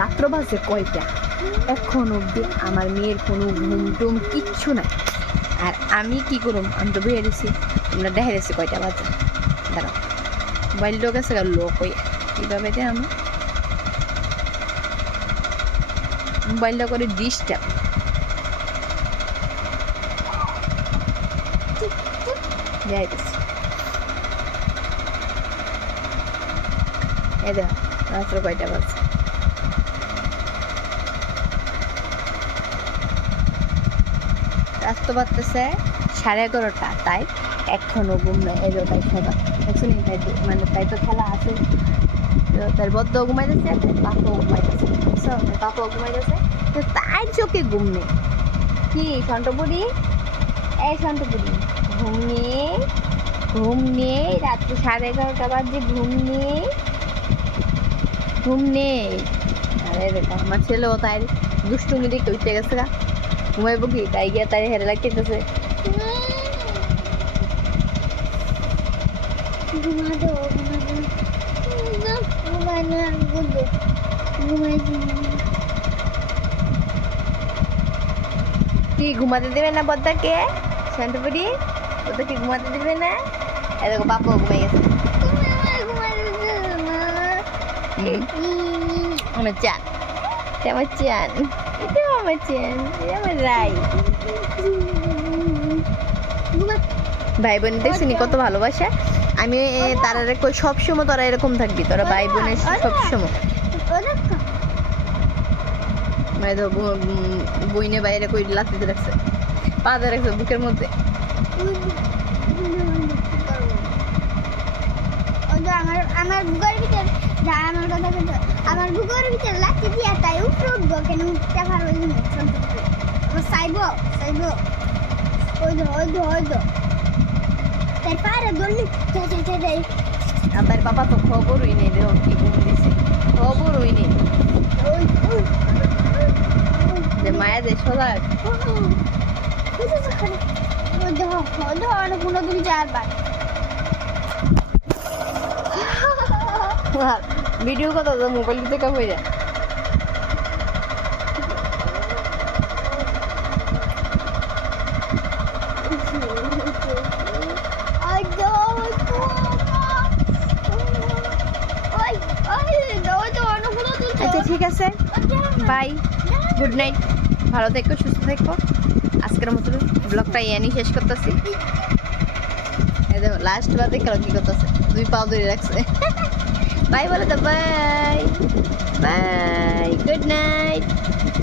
রাত্র বাজে কয়টা, এখন অবধি আমার মেয়ের কোনো ঘুম টুম কিচ্ছু নাই। আর আমি কি করুম, আমি তো বইয়ে দিছি, তোমরা দেখা যাচ্ছে কয়টা বাজে। দাঁড়াও, মোবাইল লোক আছে লোক হয়ে কীভাবে দে আমি মোবাইলটা করে ডিস্টার্ব। যাইতেছি এ দেখো রাত্র কয়টা বাজে। রাত বাজতেছে 11:30, তাই এখনো ঘুম নেই। এই তাই খেলা দেখছি, তাই মানে তাই তো খেলা আছে। তার বদ্ধ ঘুমাইতেছে, পাপাও ঘুমাইতেছে, বুঝছো, পাপাও ঘুমাইতেছে, তো তার চোখে ঘুম নেই। কি সন্টপুরি, এই সন্টপুরি, ঘুম নেই, ঘুম নেই, রাত্রি 11:30 বাজে, ঘুম নেই, ঘুম নেই। আরে দেখো আমার ছেলেও তাই দুষ্টুমি দেখে উঠতে গেছে গা, ঘুমাইবো কি, তাই গিয়া তাই হেরে লাগতেছে। কি ঘুমাতে দেবে না বদ্দাকে, শান্তপুরি বদ্দা কি ঘুমাতে দেবে না? এ দেখো বাপাও ঘুমাই গেছে। আমার চান, আমার চান, এটা আমার চান, এটা আমার রাই। ভাই বোন দেখছিনি কত ভালোবাসা। আমি তারা কই সবসময় তোরা এরকম থাকবি, তোরা ভাই বোনের সবসময়। মানে তো বইনে বাইরে কই লাথিতে রাখছে, পাতে রাখছে বুকের মধ্যে। আমার বুকের ভিতর যা, আমার কথা কিন্তু আমার বুকের ভিতর লাথি দিয়া তাই উপরে উঠবো, কেন উঠতে পারবো না। সাইবো সাইবো, ওই দো তাই পারে দলি যাই। আর তার বাবা তো খবরই নেই, দেখো কি ঘুম দিছে, খবরই নেই যে মায়া যে সোজা। কোনোদিন চারবার ভিডিও কথা তো মোবাইল থেকে হয়ে যায়। আচ্ছা ঠিক আছে, বাই, গুড নাইট, ভালো থেকো, সুস্থ থেকো। আজকের মতো ব্লগটা ইয়ানি শেষ করতেছি। দেখো লাস্ট বার দেখো কি করতেছে, দুই পাও ধরে রাখছে। বাই বলে তো, বাই বাই, গুড নাইট।